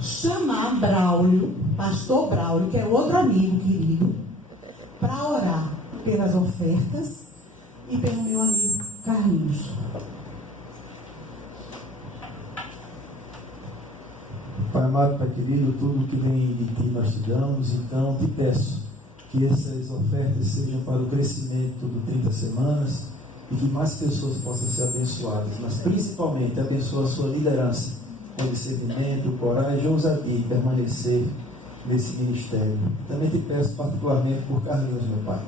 chamar Braulio, pastor Braulio, que é outro amigo querido, para orar pelas ofertas e pelo meu amigo Carlinhos. Pai amado, Pai querido, tudo que vem de Ti nós te damos, então te peço que essas ofertas sejam para o crescimento do 30 semanas e que mais pessoas possam ser abençoadas, mas principalmente abençoa a sua liderança, com discernimento, coragem, ousadia de permanecer nesse ministério. Também te peço particularmente por Carlinhos, meu Pai.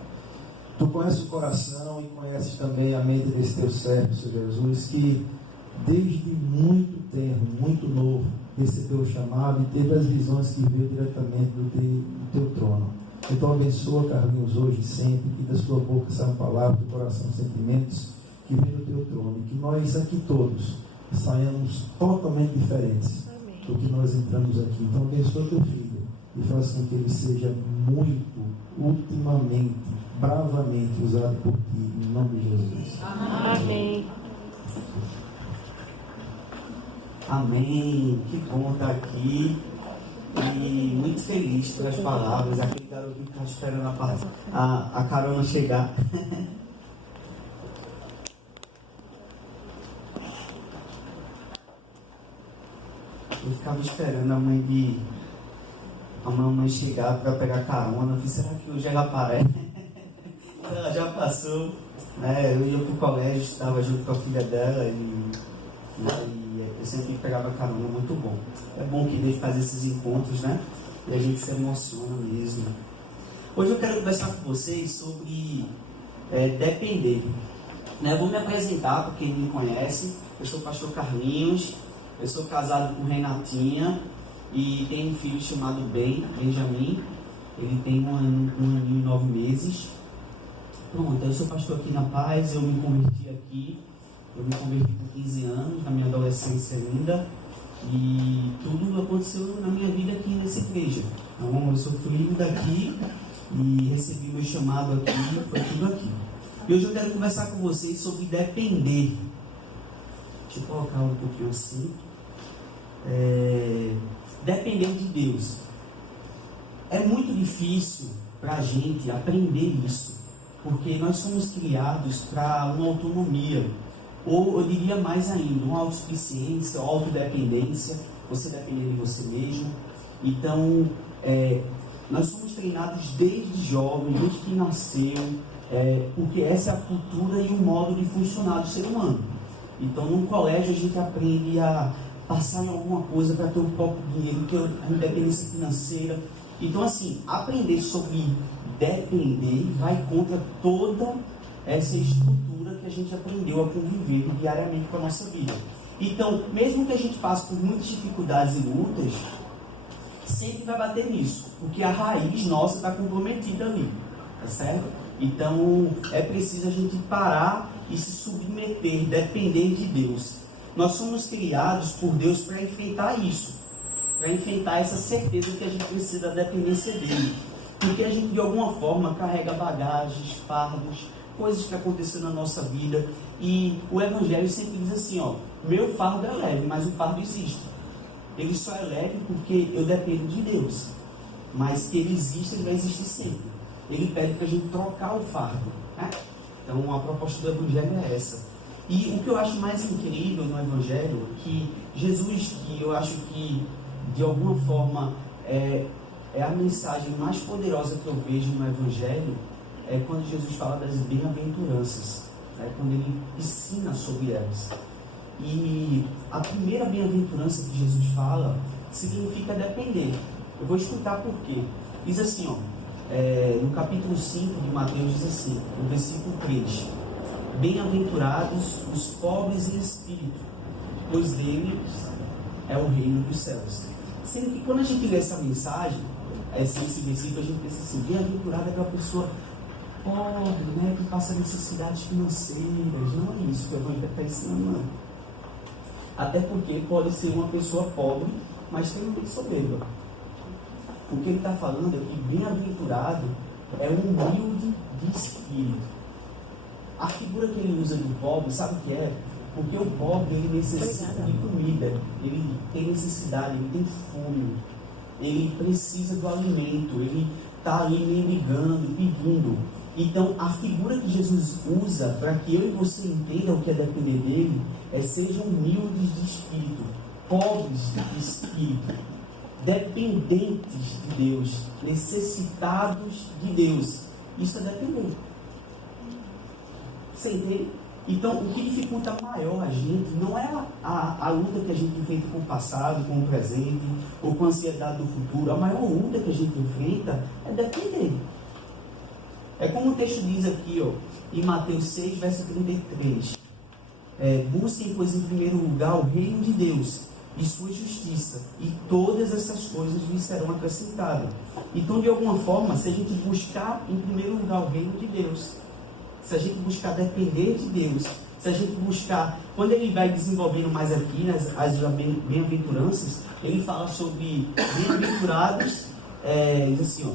Tu conheces o coração e conheces também a mente desse teu servo, Senhor Jesus, que desde muito tempo, muito novo, recebeu o chamado e teve as visões que veio diretamente do teu trono. Então abençoa Carlinhos hoje e sempre, que da sua boca saiam palavras, do coração sentimentos que vêm do teu trono, e que nós aqui todos saiamos totalmente diferentes do que nós entramos aqui. Então abençoa teu filho e faz com que ele seja muito, ultimamente, bravamente usado por ti, em nome de Jesus. Amém. Amém. Que bom estar aqui e muito feliz pelas palavras. Aquele garoto que está esperando a carona chegar. Eu ficava esperando a mamãe chegar para pegar carona. Eu falei, será que hoje ela aparece? Ela já passou, né? Eu ia para o colégio, estava junto com a filha dela e eu sempre pegava carona, muito bom. É bom que Deus faz esses encontros, né? E a gente se emociona mesmo. Hoje eu quero conversar com vocês sobre depender. Né? Eu vou me apresentar para quem não me conhece. Eu sou o pastor Carlinhos, eu sou casado com Renatinha e tenho um filho chamado Benjamin. Ele tem um ano e 9 meses. Pronto, eu sou pastor aqui na Paz, eu me converti aqui. Eu me converti com 15 anos, na minha adolescência ainda, e tudo aconteceu na minha vida aqui nessa igreja. Então, eu sou filho daqui e recebi meu chamado aqui, foi tudo aqui. E hoje eu quero conversar com vocês sobre depender. Deixa eu colocar um pouquinho assim. Depender de Deus. É muito difícil para a gente aprender isso, porque nós somos criados para uma autonomia. Ou eu diria mais ainda, uma autossuficiência, autodependência, você depender de você mesmo. Então, nós somos treinados desde jovem, desde que nasceu, porque essa é a cultura e o modo de funcionar do ser humano. Então, no colégio a gente aprende a passar em alguma coisa para ter um próprio dinheiro, que é a independência financeira. Então, assim, aprender sobre depender vai contra toda essa estrutura que a gente aprendeu a conviver diariamente com a nossa vida. Então, mesmo que a gente passe por muitas dificuldades e lutas, sempre vai bater nisso, porque a raiz nossa está comprometida ali, tá certo? Então, é preciso a gente parar e se submeter, depender de Deus. Nós somos criados por Deus para enfrentar isso, para enfrentar essa certeza que a gente precisa da dependência dele, porque a gente de alguma forma carrega bagagens, fardos, coisas que aconteceram na nossa vida, e o Evangelho sempre diz assim, ó, meu fardo é leve, mas o fardo existe. Ele só é leve porque eu dependo de Deus, mas que ele existe, ele vai existir sempre. Ele pede para a gente trocar o fardo, né? Então a proposta do Evangelho é essa. E o que eu acho mais incrível no Evangelho, que Jesus, que eu acho que de alguma forma é a mensagem mais poderosa que eu vejo no Evangelho, é quando Jesus fala das bem-aventuranças, né? Quando ele ensina sobre elas. E a primeira bem-aventurança que Jesus fala significa depender. Eu vou explicar por quê. Diz assim, ó, no capítulo 5 de Mateus, diz assim, no versículo 3: bem-aventurados os pobres em espírito, pois deles é o reino dos céus. Sendo que quando a gente lê essa mensagem, esse versículo, a gente pensa assim, bem-aventurado é aquela pessoa pobre, né, que passa necessidades financeiras. Não é isso que o Evangelho está ensinando, não. Até porque pode ser uma pessoa pobre, mas tem uma soberba. O que ele está falando é que bem-aventurado é humilde de espírito. A figura que ele usa de pobre, sabe o que é? Porque o pobre, ele necessita de comida, ele tem necessidade, ele tem fome, ele precisa do alimento, ele está ali mendigando, pedindo. Então, a figura que Jesus usa para que eu e você entendam o que é depender dele é: sejam humildes de espírito, pobres de espírito, dependentes de Deus, necessitados de Deus. Isso é depender. Você entende? Então, o que dificulta maior a gente não é a luta que a gente enfrenta com o passado, com o presente, ou com a ansiedade do futuro. A maior luta que a gente enfrenta é depender. É como o texto diz aqui, ó, em Mateus 6, verso 33. Busquem, pois, em primeiro lugar o reino de Deus e sua justiça, e todas essas coisas lhes serão acrescentadas. Então, de alguma forma, se a gente buscar em primeiro lugar o reino de Deus, se a gente buscar depender de Deus, se a gente buscar, quando ele vai desenvolvendo mais aqui, as bem-aventuranças, ele fala sobre bem-aventurados, diz assim, ó,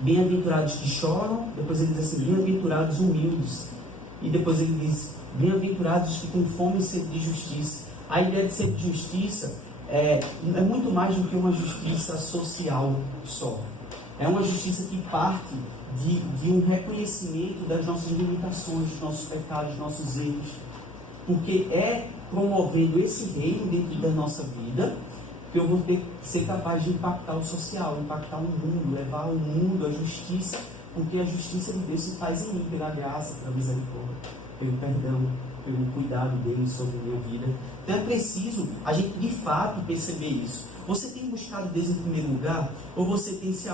bem-aventurados que choram, depois ele diz assim, bem-aventurados humildes, e depois ele diz, bem-aventurados que têm fome e sede de justiça. A ideia de sede de justiça é muito mais do que uma justiça social só. É uma justiça que parte de um reconhecimento das nossas limitações, dos nossos pecados, dos nossos erros. Porque é promovendo esse reino dentro da nossa vida que eu vou ter que ser capaz de impactar o social, impactar o mundo, levar o mundo à justiça, porque a justiça de Deus se faz em mim pela graça, pela misericórdia, pelo perdão, pelo cuidado dele sobre a minha vida. Então é preciso a gente de fato perceber isso. Você tem buscado Deus em primeiro lugar, ou você tem se...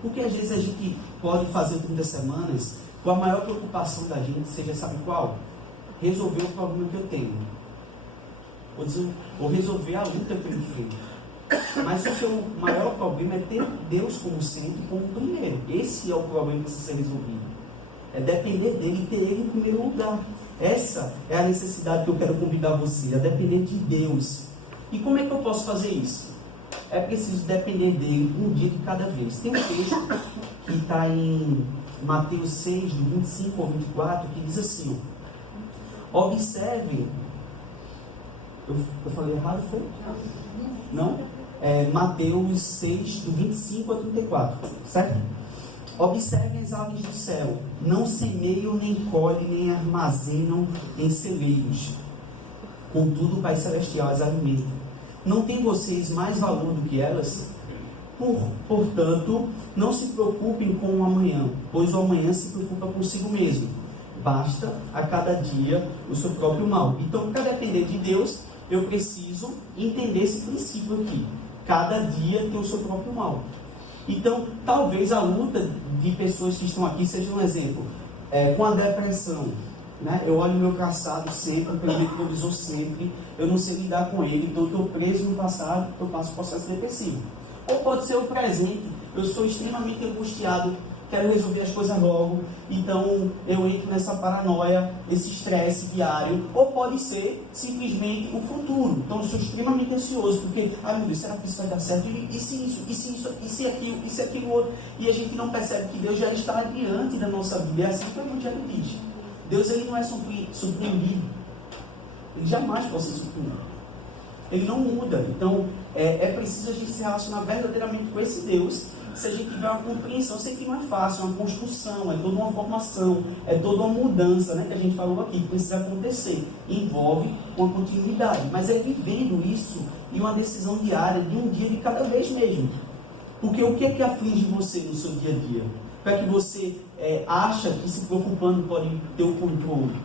Porque às vezes a gente pode fazer 30 semanas com a maior preocupação da gente seja, sabe qual? Resolver o problema que eu tenho. Ou resolver a luta que eu enfrento. Mas o seu maior problema é ter Deus como centro, como primeiro. Esse é o problema que precisa ser resolvido. É depender dele e ter ele em primeiro lugar. Essa é a necessidade que eu quero convidar você, a depender de Deus. E como é que eu posso fazer isso? É preciso depender dele um dia de cada vez. Tem um texto que está em Mateus 6, do 25 ao 24, que diz assim, ó, observem, eu falei errado, foi? Não? Mateus 6, do 25 ao 34, certo? Observem as aves do céu, não semeiam, nem colhem, nem armazenam em celeiros. Contudo, o Pai Celestial as alimenta. Não tem vocês mais valor do que elas? Portanto, não se preocupem com o amanhã, pois o amanhã se preocupa consigo mesmo. Basta a cada dia o seu próprio mal. Então, para depender de Deus, eu preciso entender esse princípio aqui. Cada dia tem o seu próprio mal. Então, talvez a luta de pessoas que estão aqui seja um exemplo. Com a depressão, né? Eu olho o meu traçado sempre, o meu retrovisor sempre, eu não sei lidar com ele, então eu estou preso no passado, eu passo processo depressivo. Ou pode ser o presente, eu sou extremamente angustiado, quero resolver as coisas logo, então eu entro nessa paranoia, esse estresse diário. Ou pode ser simplesmente o futuro, então eu sou extremamente ansioso, porque, ai meu Deus, será que isso vai dar certo? E se isso, e se isso, e se aquilo, e se aquilo outro? E a gente não percebe que Deus já está diante da nossa vida. É assim que o Evangelho diz. Deus, ele não é surpreendido, ele jamais pode ser surpreendido, ele não muda. Então é preciso a gente se relacionar verdadeiramente com esse Deus. Se a gente tiver uma compreensão, eu sei que não é fácil, é uma construção, é toda uma formação, é toda uma mudança, né, que a gente falou aqui, que precisa acontecer, envolve uma continuidade, mas é vivendo isso e uma decisão diária, de um dia de cada vez mesmo. Porque o que é que aflige você no seu dia a dia? Para que você acha que se preocupando pode ter o controle?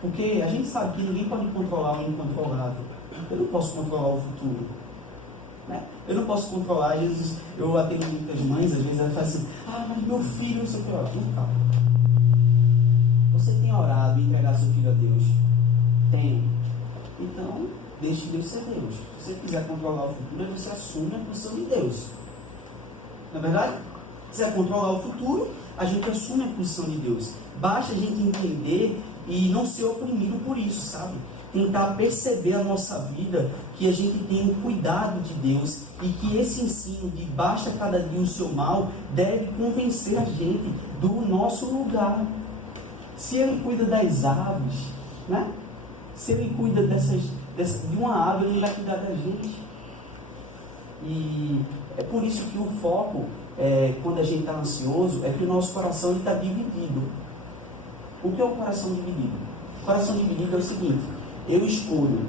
Porque a gente sabe que ninguém pode controlar o incontrolável. Eu não posso controlar o futuro, né? Eu não posso controlar. Às vezes eu atendo muitas mães, às vezes elas falam assim, mas meu filho, não sei o que. Não, você tem orado e entregar seu filho a Deus? Tenho. Então, deixe Deus ser Deus. Se você quiser controlar o futuro, você assume a posição de Deus. Não é verdade? Se quiser controlar o futuro, a gente assume a posição de Deus. Basta a gente entender e não ser oprimido por isso, sabe? Tentar perceber a nossa vida, que a gente tem um cuidado de Deus e que esse ensino de basta cada dia o seu mal deve convencer a gente do nosso lugar. Se Ele cuida das aves, né? Se Ele cuida de uma ave, Ele vai cuidar da gente. E é por isso que o foco, quando a gente está ansioso, é que o nosso coração está dividido. O que é o coração dividido? O coração dividido é o seguinte: eu escolho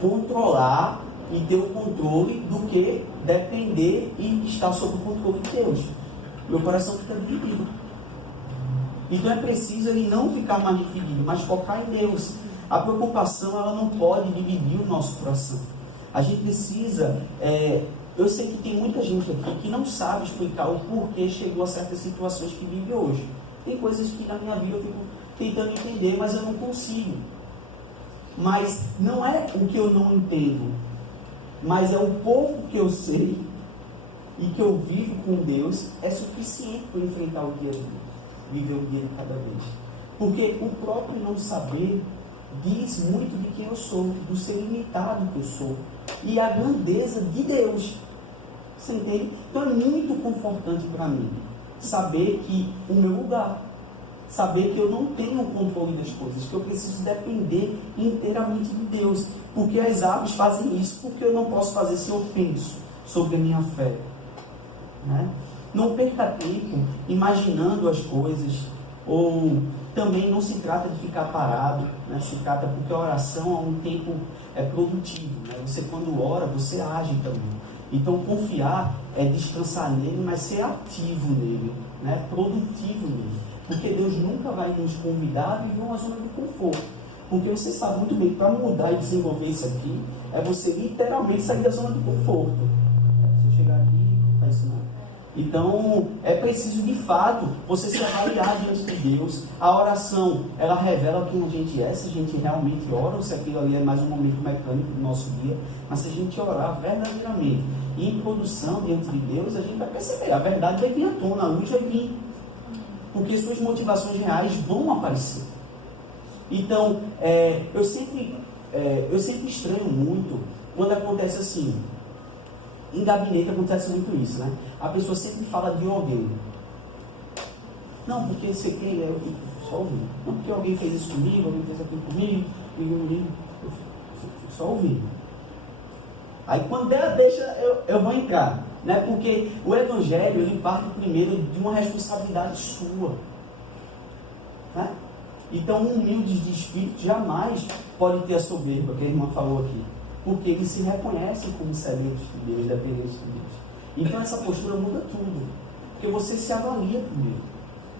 controlar e ter o controle do que depender e estar sob o controle de Deus. Meu coração fica dividido. Então é preciso ele não ficar mais dividido, mas focar em Deus. A preocupação, ela não pode dividir o nosso coração. A gente precisa... eu sei que tem muita gente aqui que não sabe explicar o porquê chegou a certas situações que vive hoje. Tem coisas que na minha vida eu fico tentando entender, mas eu não consigo. Mas não é o que eu não entendo, mas é o pouco que eu sei e que eu vivo com Deus é suficiente para enfrentar o dia a dia, viver o dia de cada vez. Porque o próprio não saber diz muito de quem eu sou, do ser limitado que eu sou e a grandeza de Deus. Você entende? Então é muito confortante para mim saber que o meu lugar, saber que eu não tenho o controle das coisas, que eu preciso depender inteiramente de Deus, porque as aves fazem isso, porque eu não posso fazer se eu penso sobre a minha fé, né? Não perca tempo imaginando as coisas, ou também não se trata de ficar parado, né? Se trata porque a oração é um tempo produtivo, né? Você quando ora, você age também. Então confiar é descansar nele, mas ser ativo nele, né? Produtivo nele. Porque Deus nunca vai nos convidar a viver uma zona de conforto. Porque você sabe muito bem, para mudar e desenvolver isso aqui, é você literalmente sair da zona de conforto. Se eu chegar aqui, faz isso não. Então, é preciso de fato você se avaliar diante de Deus. A oração, ela revela quem a gente é, se a gente realmente ora, ou se aquilo ali é mais um momento mecânico do nosso dia. Mas se a gente orar verdadeiramente e em produção diante de Deus, a gente vai perceber, a verdade vai vir à tona, a luz vai vir. Porque suas motivações reais vão aparecer. Então, eu sempre estranho muito quando acontece assim. Em gabinete acontece muito isso, né? A pessoa sempre fala de alguém. Não, porque você tem, eu fico só ouvindo. Não, porque alguém fez isso comigo, alguém fez aquilo comigo, eu fico só ouvindo. Aí quando ela deixa, eu vou entrar, né? Porque o Evangelho, ele parte primeiro de uma responsabilidade sua, né? Então, humildes de espírito jamais pode ter a soberba, que a irmã falou aqui, porque eles se reconhecem como serventes de Deus, dependentes de Deus. Então essa postura muda tudo, porque você se avalia primeiro.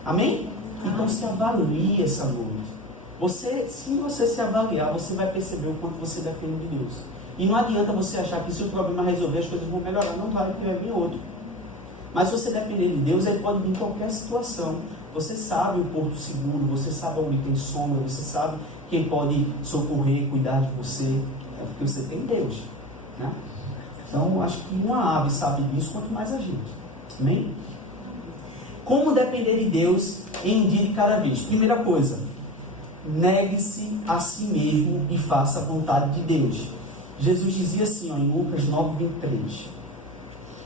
Amém? Então se avalie essa noite. Se você se avaliar, você vai perceber o quanto você depende de Deus. E não adianta você achar que se o problema resolver, as coisas vão melhorar. Não vai, porque vai vir outro. Mas se você depender de Deus, Ele pode vir em qualquer situação. Você sabe o porto seguro, você sabe onde tem sombra, você sabe quem pode socorrer, cuidar de você. É porque você tem Deus, né? Então, acho que uma ave sabe disso, quanto mais a gente. Amém? Como depender de Deus em um dia de cada vez? Primeira coisa, negue-se a si mesmo e faça a vontade de Deus. Jesus dizia assim, em Lucas 9:23.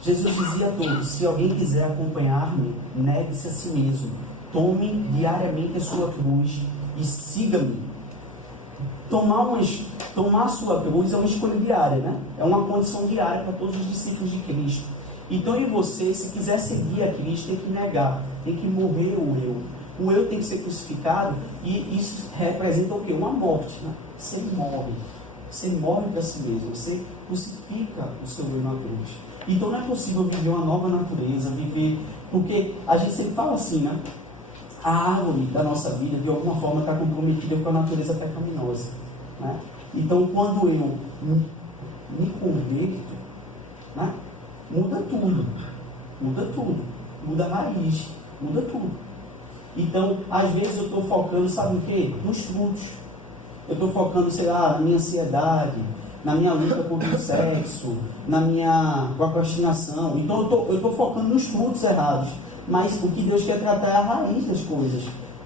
Jesus dizia a todos: se alguém quiser acompanhar-me, negue-se a si mesmo, tome diariamente a sua cruz e siga-me. Tomar a sua cruz é uma escolha diária, né? É uma condição diária para todos os discípulos de Cristo. Então, em você, se quiser seguir a Cristo, tem que negar, tem que morrer o eu. O eu tem que ser crucificado, e isso representa o quê? Uma morte, né? Você morre para si mesmo, você crucifica o seu eu na cruz. Então, não é possível viver uma nova natureza, porque a gente sempre fala assim, né? A árvore da nossa vida, de alguma forma, está comprometida com a natureza pecaminosa, né? Então, quando eu me converto, né? Muda tudo, muda a raiz, muda tudo. Então, às vezes eu estou focando, sabe o quê? Nos frutos. Eu estou focando, sei lá, na minha ansiedade, na minha luta contra o sexo, na minha procrastinação. Então, eu estou focando nos frutos errados. Mas o que Deus quer tratar é a raiz das coisas,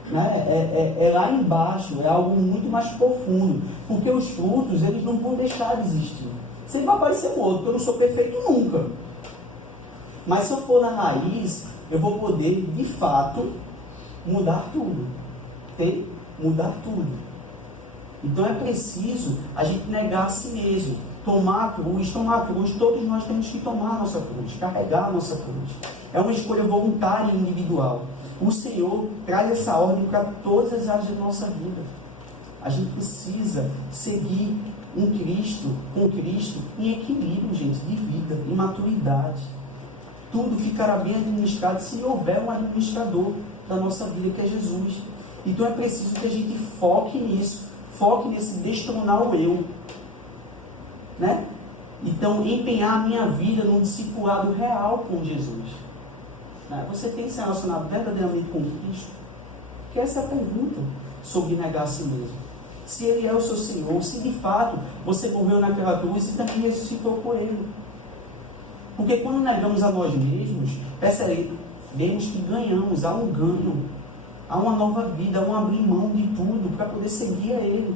né? É lá embaixo, é algo muito mais profundo. Porque os frutos, eles não vão deixar de existir. Sempre vai aparecer outro, porque eu não sou perfeito nunca. Mas se eu for na raiz, eu vou poder, de fato, mudar tudo. Mudar tudo. Então é preciso a gente negar a si mesmo. Tomar a cruz, todos nós temos que tomar a nossa cruz, carregar a nossa cruz. É uma escolha voluntária e individual. O Senhor traz essa ordem para todas as áreas da nossa vida. A gente precisa seguir com Cristo em equilíbrio, gente, de vida, em maturidade. Tudo ficará bem administrado se houver um administrador da nossa vida, que é Jesus. Então é preciso que a gente foque nisso, foque nesse destronar o eu, né? Então, empenhar a minha vida num discipulado real com Jesus. Né? Você tem se relacionado verdadeiramente com Cristo? Porque essa é a pergunta sobre negar a si mesmo. Se Ele é o seu Senhor, se de fato você morreu naquela cruz e também ressuscitou com Ele. Porque quando negamos a nós mesmos, percebemos que ganhamos, há um ganho, há uma nova vida, há um abrir mão de tudo para poder seguir a Ele.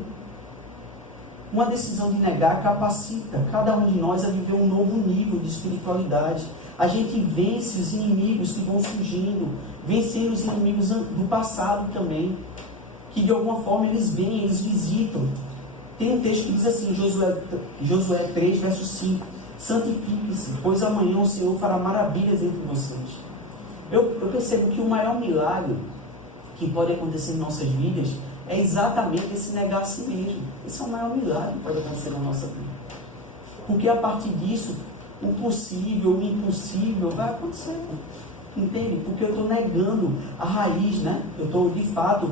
Uma decisão de negar capacita cada um de nós a viver um novo nível de espiritualidade. A gente vence os inimigos que vão surgindo, vencendo os inimigos do passado também, que de alguma forma eles vêm, eles visitam. Tem um texto que diz assim, Josué 3, verso 5, santifique-se, pois amanhã o Senhor fará maravilhas entre vocês. Eu percebo que o maior milagre que pode acontecer em nossas vidas é exatamente esse negar a si mesmo. Esse é o maior milagre que pode acontecer na nossa vida. Porque a partir disso, o possível, o impossível vai acontecer. Entende? Porque eu estou negando a raiz, né? Eu estou, de fato,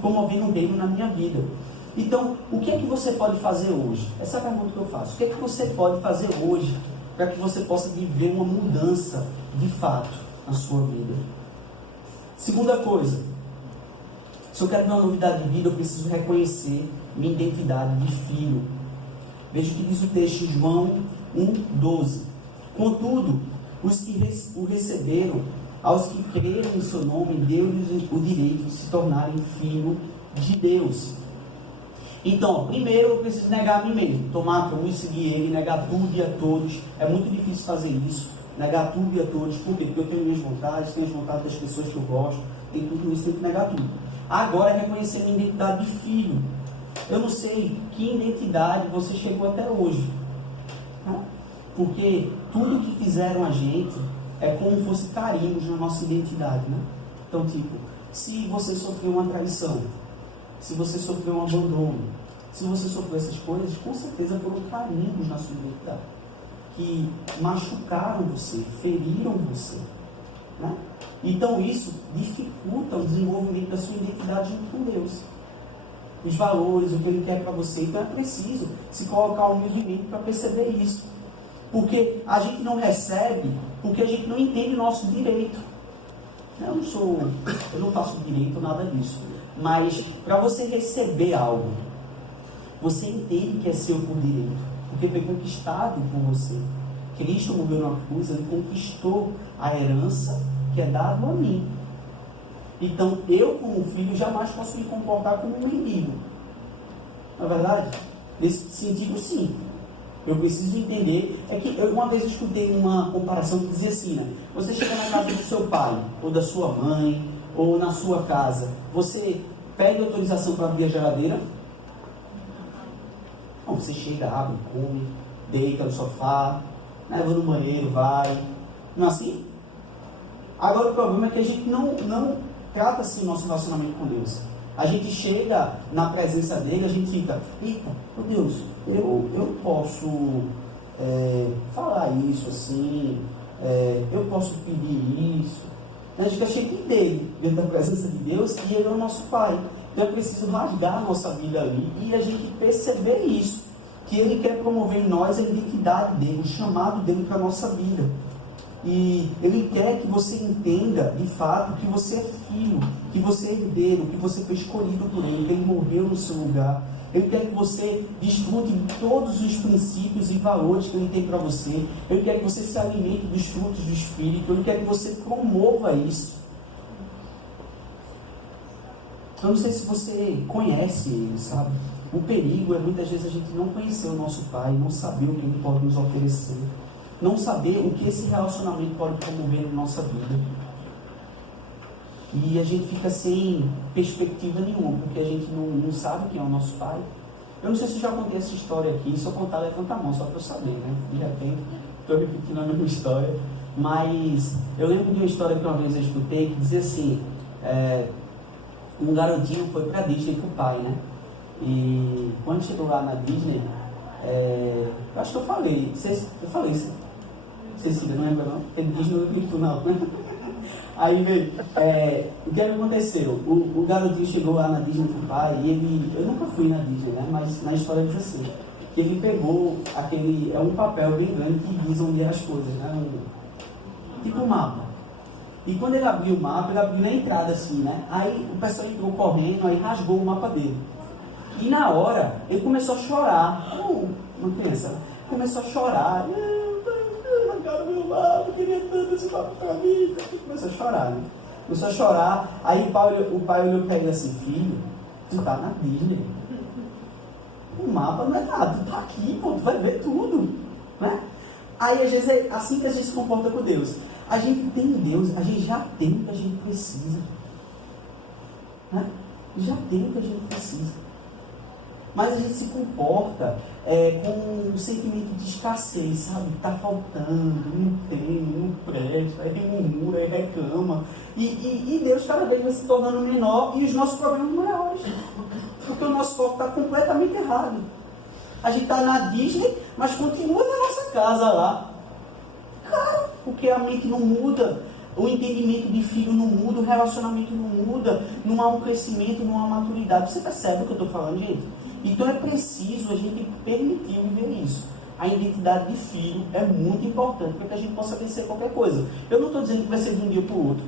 promovendo um reino na minha vida. Então, o que é que você pode fazer hoje? Essa é a pergunta que eu faço. O que é que você pode fazer hoje para que você possa viver uma mudança, de fato, na sua vida? Segunda coisa, se eu quero ver uma novidade de vida, eu preciso reconhecer minha identidade de filho. Veja o que diz o texto, João 1,12. Contudo, os que o receberam, aos que creram em seu nome, deu-lhes o direito de se tornarem filhos de Deus. Então, primeiro eu preciso negar a mim mesmo, tomar a cruz, seguir Ele, negar tudo e a todos. É muito difícil fazer isso, negar tudo e a todos. Por quê? Porque eu tenho minhas vontades, tenho as vontades das pessoas que eu gosto, tenho tudo isso, tenho que negar tudo. Agora é reconhecer minha identidade de filho. Eu não sei que identidade você chegou até hoje, né? Porque tudo que fizeram a gente é como se fosse carinhos na nossa identidade, né? Então, tipo, se você sofreu uma traição, se você sofreu um abandono, se você sofreu essas coisas, com certeza foram carinhos na sua identidade, que machucaram você, feriram você, né? Então isso dificulta o desenvolvimento da sua identidade junto com Deus. Os valores, o que Ele quer para você. Então é preciso se colocar humildemente para perceber isso. Porque a gente não recebe, porque a gente não entende o nosso direito. Eu não faço direito, nada disso. Mas para você receber algo, você entende que é seu por direito, porque foi conquistado por você. Cristo morreu na cruz, Ele conquistou a herança que é dado a mim. Então, eu como filho jamais posso me comportar como um mendigo. Na verdade, nesse sentido, sim. Eu preciso entender. É que uma vez eu escutei uma comparação que dizia assim, né? Você chega na casa do seu pai, ou da sua mãe, ou na sua casa, você pede autorização para abrir a geladeira? Não, você chega, abre, come, deita no sofá, leva no banheiro, vai. Não é assim? Agora o problema é que a gente não trata assim o nosso relacionamento com Deus. A gente chega na presença dele, a gente fica, eita, meu Deus, eu posso falar isso assim, eu posso pedir isso. A gente fica cheio dele, dentro da presença de Deus, e Ele é o nosso Pai. Então é preciso rasgar a nossa vida ali e a gente perceber isso, que Ele quer promover em nós a identidade dele, o chamado dele para a nossa vida. E Ele quer que você entenda, de fato, que você é filho, que você é herdeiro, que você foi escolhido por Ele, que Ele morreu no seu lugar. Ele quer que você desfrute de todos os princípios e valores que Ele tem para você. Ele quer que você se alimente dos frutos do Espírito. Ele quer que você promova isso. Eu não sei se você conhece Ele, sabe? O perigo é muitas vezes a gente não conhecer o nosso Pai, não saber o que Ele pode nos oferecer, não saber o que esse relacionamento pode promover na nossa vida. e a gente fica sem perspectiva nenhuma, porque a gente não sabe quem é o nosso pai. Eu não sei se eu já contei essa história aqui, se eu contar, levanta a mão, só para eu saber, né? De repente, estou repetindo a mesma história, mas eu lembro de uma história que uma vez eu escutei, que dizia assim, um garotinho foi para Disney com o pai, né? E quando chegou lá na Disney, eu acho que eu falei isso. Vocês não lembram não? Porque Disney não tem não, né? Aí, veio, o que aconteceu? O garotinho chegou lá na Disney com o pai e eu nunca fui na Disney, né? Mas na história diz assim, que ele pegou um papel bem grande que diz onde é as coisas, né? Tipo um mapa. E quando ele abriu o mapa, ele abriu na entrada assim, né? Aí o pessoal entrou correndo, aí rasgou o mapa dele. E na hora, ele começou a chorar. Uma criança começou a chorar. Arrancaram meu mapa, eu queria tanto esse mapa pra mim. Começou a chorar, né? Começou a chorar. Aí o pai olhou pra ele assim, filho, tu tá na Disney. O mapa não é nada, tu tá aqui, pô, tu vai ver tudo, né? Aí às vezes é assim que a gente se comporta com Deus. A gente tem Deus, a gente já tem o que a gente precisa, né? Já tem o que a gente precisa. Mas a gente se comporta com um sentimento de escassez, sabe? Está faltando, não tem, não presta, aí tem murmura, aí reclama. E Deus cada vez vai se tornando menor e os nossos problemas maiores. Porque o nosso foco está completamente errado. A gente está na Disney, mas continua na nossa casa lá. Claro, porque a mente não muda, o entendimento de filho não muda, o relacionamento não muda, não há um crescimento, não há maturidade. Você percebe o que eu estou falando, gente? Então é preciso a gente permitir viver isso. A identidade de filho é muito importante para que a gente possa vencer qualquer coisa. Eu não estou dizendo que vai ser de um dia para o outro,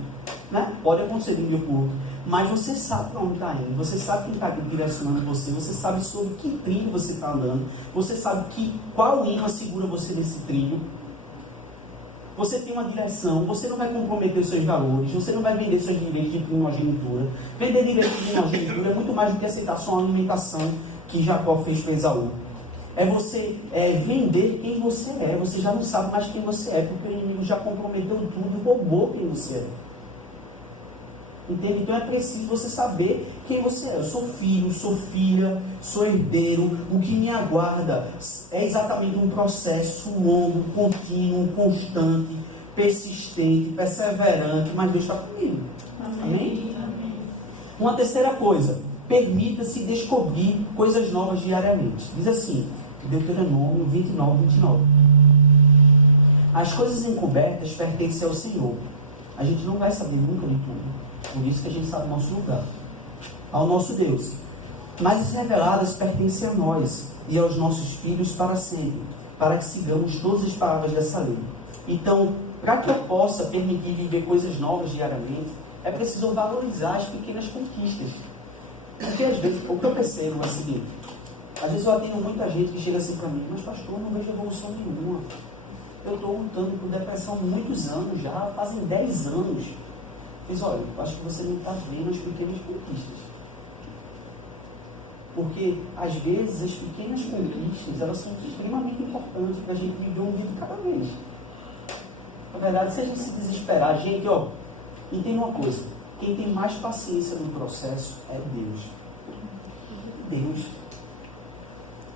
né? Pode acontecer de um dia para o outro, mas você sabe para onde está indo, você sabe quem está direcionando você sabe sobre que trilho você está andando, você sabe qual imã segura você nesse trilho. Você tem uma direção, você não vai comprometer os seus valores, você não vai vender seus direitos de primogenitura. Vender direito de primogenitura é muito mais do que aceitar só uma alimentação que Jacó fez para Esaú. É você vender quem você é. Você já não sabe mais quem você é, porque o inimigo já comprometeu tudo, roubou quem você é. Entende? Então é preciso você saber quem você é. Eu sou filho, sou filha, sou herdeiro. O que me aguarda é exatamente um processo longo, contínuo, constante, persistente, perseverante, mas Deus está comigo. Amém? Uma terceira coisa, permita-se descobrir coisas novas diariamente. Diz assim, Deuteronômio 29. As coisas encobertas pertencem ao Senhor. A gente não vai saber nunca de tudo. Por isso que a gente sabe o nosso lugar, ao nosso Deus. Mas as reveladas pertencem a nós e aos nossos filhos para sempre, para que sigamos todas as palavras dessa lei. Então, para que eu possa permitir viver coisas novas diariamente, é preciso valorizar as pequenas conquistas. Porque às vezes, o que eu percebo é o seguinte, às vezes eu atendo muita gente que chega assim para mim, mas pastor, eu não vejo evolução nenhuma. Eu estou lutando com depressão há muitos anos já, fazem 10 anos. Diz, olha, eu acho que você não está vendo as pequenas conquistas. Porque, às vezes, as pequenas conquistas, elas são extremamente importantes para a gente viver um dia de cada vez. Na verdade, se a gente se desesperar, gente, entenda uma coisa, quem tem mais paciência no processo é Deus. Deus.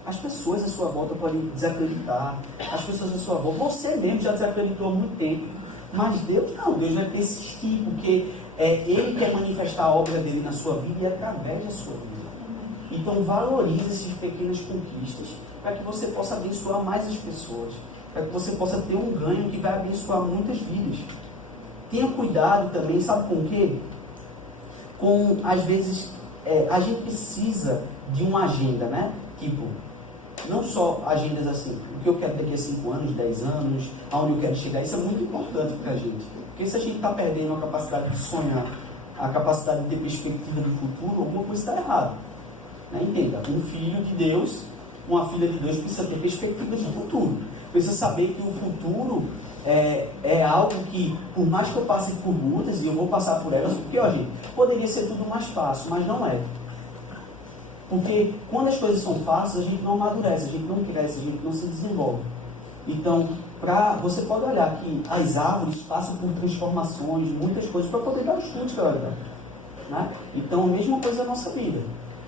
As pessoas à sua volta podem desacreditar, as pessoas à sua volta, você mesmo já desacreditou há muito tempo. Mas Deus não, Deus vai persistir, porque Ele quer manifestar a obra dele na sua vida e através da sua vida. Então valorize essas pequenas conquistas, para que você possa abençoar mais as pessoas, para que você possa ter um ganho que vai abençoar muitas vidas. Tenha cuidado também, sabe com o quê? Às vezes, a gente precisa de uma agenda, né? Tipo, não só agendas assim, o que eu quero daqui a 5 anos, 10 anos, aonde eu quero chegar, isso é muito importante para a gente. Porque se a gente está perdendo a capacidade de sonhar, a capacidade de ter perspectiva do futuro, alguma coisa está errada. Né? Entenda, um filho de Deus, uma filha de Deus precisa ter perspectiva de futuro. Precisa saber que o futuro é algo que, por mais que eu passe por lutas, e eu vou passar por elas, porque, gente, poderia ser tudo mais fácil, mas não é. Porque quando as coisas são fáceis, a gente não amadurece, a gente não cresce, a gente não se desenvolve. Então, Você pode olhar que as árvores passam por transformações, muitas coisas, para poder dar os frutos que ela dá. Né? Então, a mesma coisa na nossa vida.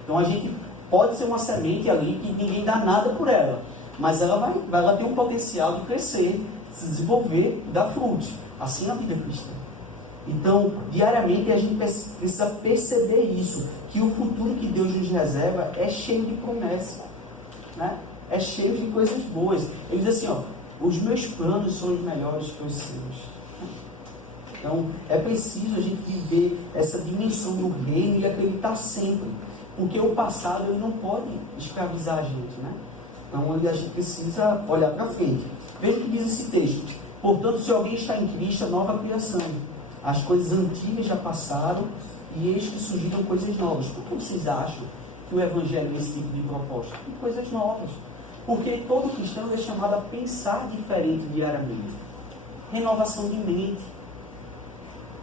Então, a gente pode ser uma semente ali que ninguém dá nada por ela, mas ela tem um potencial de crescer, se desenvolver e dar frutos. Assim é a vida cristã. Então, diariamente, a gente precisa perceber isso, que o futuro que Deus nos reserva é cheio de promessas, né? É cheio de coisas boas. Ele diz assim, ó, os meus planos são os melhores que os seus. Então, é preciso a gente viver essa dimensão do reino e acreditar sempre, porque o passado ele não pode escravizar a gente, né? Então, a gente precisa olhar para frente. Veja o que diz esse texto. Portanto, se alguém está em Cristo, é nova criação. As coisas antigas já passaram e eis que surgiram coisas novas. Por que vocês acham que o Evangelho é esse tipo de proposta? Tem coisas novas. Porque todo cristão é chamado a pensar diferente diariamente. Renovação de mente.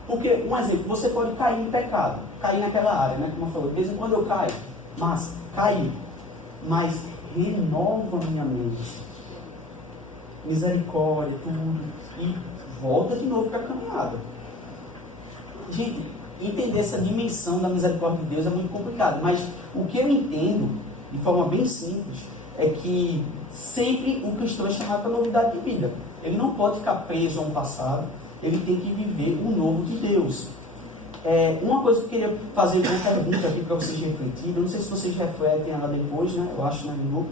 Porque, um exemplo, você pode cair em pecado, cair naquela área, né? Como eu falei, de vez em quando eu caio, mas caí. Mas renova a minha mente. Misericórdia, tudo. E volta de novo para a caminhada. Gente, entender essa dimensão da misericórdia de Deus é muito complicado, mas o que eu entendo, de forma bem simples, é que sempre um cristão é chamado para novidade de vida. Ele não pode ficar preso a um passado, ele tem que viver o novo de Deus. Uma coisa que eu queria fazer uma pergunta aqui para vocês refletirem, eu não sei se vocês refletem ela depois, né? Eu acho, né, de novo.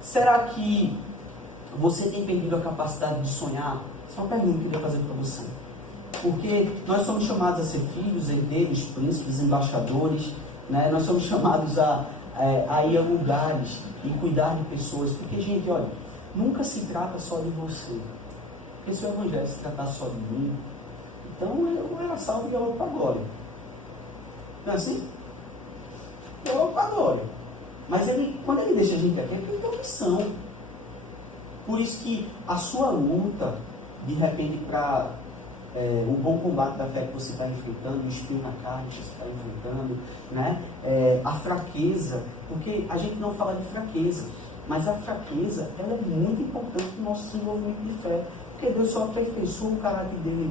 Será que você tem perdido a capacidade de sonhar? Essa é uma pergunta que eu queria fazer para você. Porque nós somos chamados a ser filhos, herdeiros, príncipes, embaixadores, né? Nós somos chamados a ir a lugares e cuidar de pessoas. Porque, gente, olha, nunca se trata só de você. Porque se o Evangelho se tratar só de mim, então eu era salvo e eu vou para a glória. Não é assim? Eu vou para a glória. Mas quando ele deixa a gente aqui, ele tem uma missão. Por isso que a sua luta, de repente, para o bom combate da fé que você está enfrentando, o espinho na carne que você está enfrentando, né? A fraqueza, porque a gente não fala de fraqueza, mas a fraqueza ela é muito importante para o nosso desenvolvimento de fé, porque Deus só aperfeiçoa o caráter dele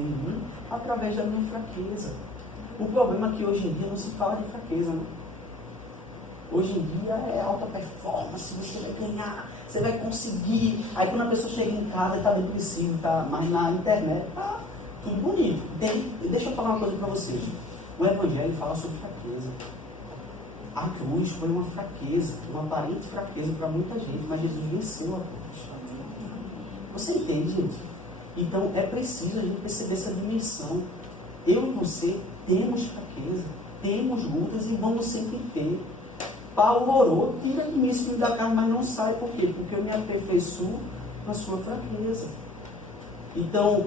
em mim através da minha fraqueza. O problema é que hoje em dia não se fala de fraqueza, né? Hoje em dia é alta performance, você vai ganhar, você vai conseguir. Aí quando a pessoa chega em casa, está depressivo, mas na internet está tudo bonito. Deixa eu falar uma coisa para vocês. O Evangelho fala sobre fraqueza. A cruz foi uma fraqueza, uma aparente fraqueza para muita gente, mas Jesus venceu a cruz. Você entende, gente? Então é preciso a gente perceber essa dimensão. Eu e você temos fraqueza, temos lutas e vamos sempre ter. Paulo orou, tira de mim esse filho da carne, mas não sai. Por quê? Porque eu me aperfeiçoo na sua fraqueza. Então,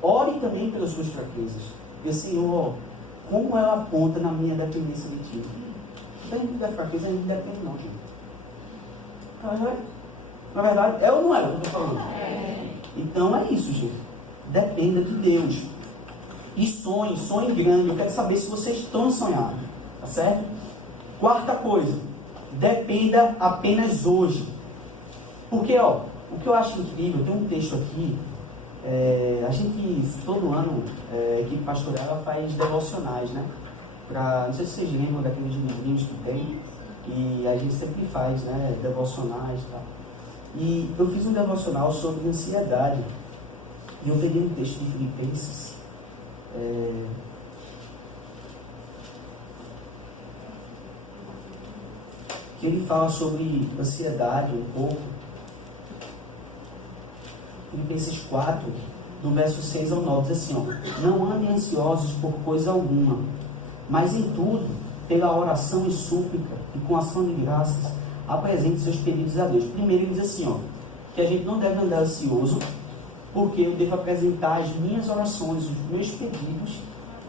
ore também pelas suas fraquezas. Porque, Senhor, como ela aponta na minha dependência de Ti? Se a gente tiver fraqueza, a gente depende não, gente. Na verdade, é ou não é o que eu estou falando? Então, é isso, gente. Dependa de Deus. E sonhe grande. Eu quero saber se vocês estão sonhando. Tá certo? Quarta coisa, dependa apenas hoje. Porque, o que eu acho incrível, tem um texto aqui, a gente, todo ano, a equipe pastoral, ela faz devocionais, né? Não sei se vocês lembram daqueles livrinhos que tem, e a gente sempre faz, né? Devocionais e tal. E eu fiz um devocional sobre ansiedade, e eu peguei um texto de Filipenses, que ele fala sobre ansiedade um pouco. Filipenses 4, do verso 6 ao 9, diz assim, não andem ansiosos por coisa alguma, mas em tudo, pela oração e súplica, e com ação de graças, apresente seus pedidos a Deus. Primeiro ele diz assim, que a gente não deve andar ansioso, porque eu devo apresentar as minhas orações, os meus pedidos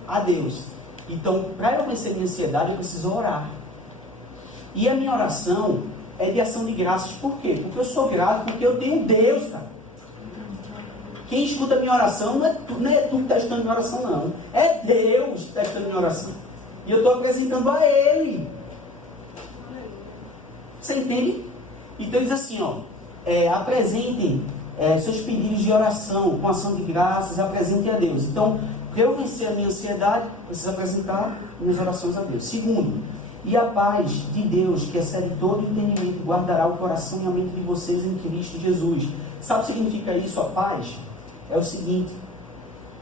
a Deus. Então, para eu vencer a minha ansiedade, eu preciso orar. E a minha oração é de ação de graças. Por quê? Porque eu sou grato, porque eu tenho Deus, cara. Quem escuta a minha oração não é tu testando minha oração, não. É Deus testando minha oração. E eu estou apresentando a Ele. Você entende? Então diz assim, apresentem seus pedidos de oração com ação de graças, apresentem a Deus. Então, para eu vencer a minha ansiedade, preciso apresentar minhas orações a Deus. Segundo, e a paz de Deus, que excede todo entendimento, guardará o coração e a mente de vocês em Cristo Jesus. Sabe o que significa isso, a paz? É o seguinte,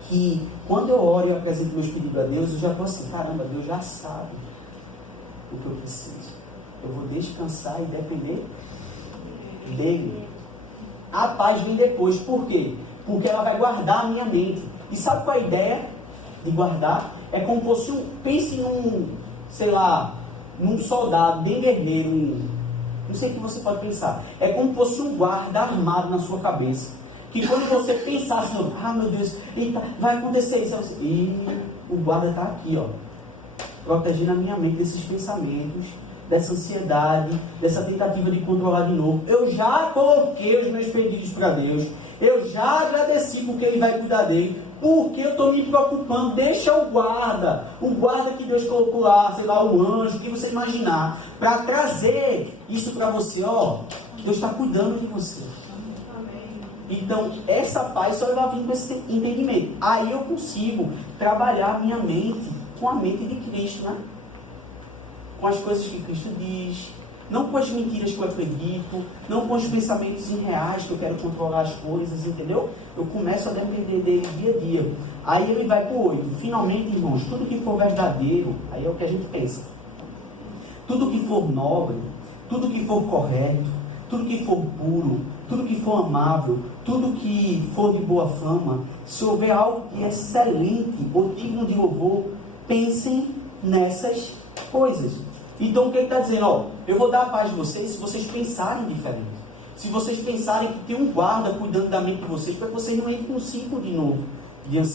que quando eu oro e apresento meus pedidos a Deus, eu já estou assim, caramba, Deus já sabe o que eu preciso. Eu vou descansar e depender dele. A paz vem depois. Por quê? Porque ela vai guardar a minha mente. E sabe qual é a ideia de guardar? É como se fosse pense num, sei lá, num soldado bem guerreiro, não sei o que você pode pensar. É como se fosse um guarda armado na sua cabeça. Que quando você pensar assim, meu Deus, eita, vai acontecer isso. E o guarda está aqui, protegendo a minha mente desses pensamentos, dessa ansiedade, dessa tentativa de controlar de novo. Eu já coloquei os meus pedidos para Deus. Eu já agradeci porque Ele vai cuidar dele. Porque eu estou me preocupando? Deixa o guarda que Deus colocou lá, sei lá, o anjo, o que você imaginar, para trazer isso para você. Deus está cuidando de você. Então, essa paz só vai vir com esse entendimento. Aí eu consigo trabalhar a minha mente com a mente de Cristo, né? Com as coisas que Cristo diz, não com as mentiras que eu acredito, não com os pensamentos irreais que eu quero controlar as coisas, entendeu? Eu começo a depender dele dia a dia. Aí ele vai para o 8. Finalmente, irmãos, tudo que for verdadeiro, aí é o que a gente pensa. Tudo que for nobre, tudo que for correto, tudo que for puro, tudo que for amável, tudo que for de boa fama, se houver algo que é excelente ou digno de louvor, pensem nessas coisas. Então o que ele está dizendo? Eu vou dar a paz de vocês se vocês pensarem diferente. Se vocês pensarem que tem um guarda cuidando da mente de vocês, para que vocês não entrem num ciclo de novo de ansiedade.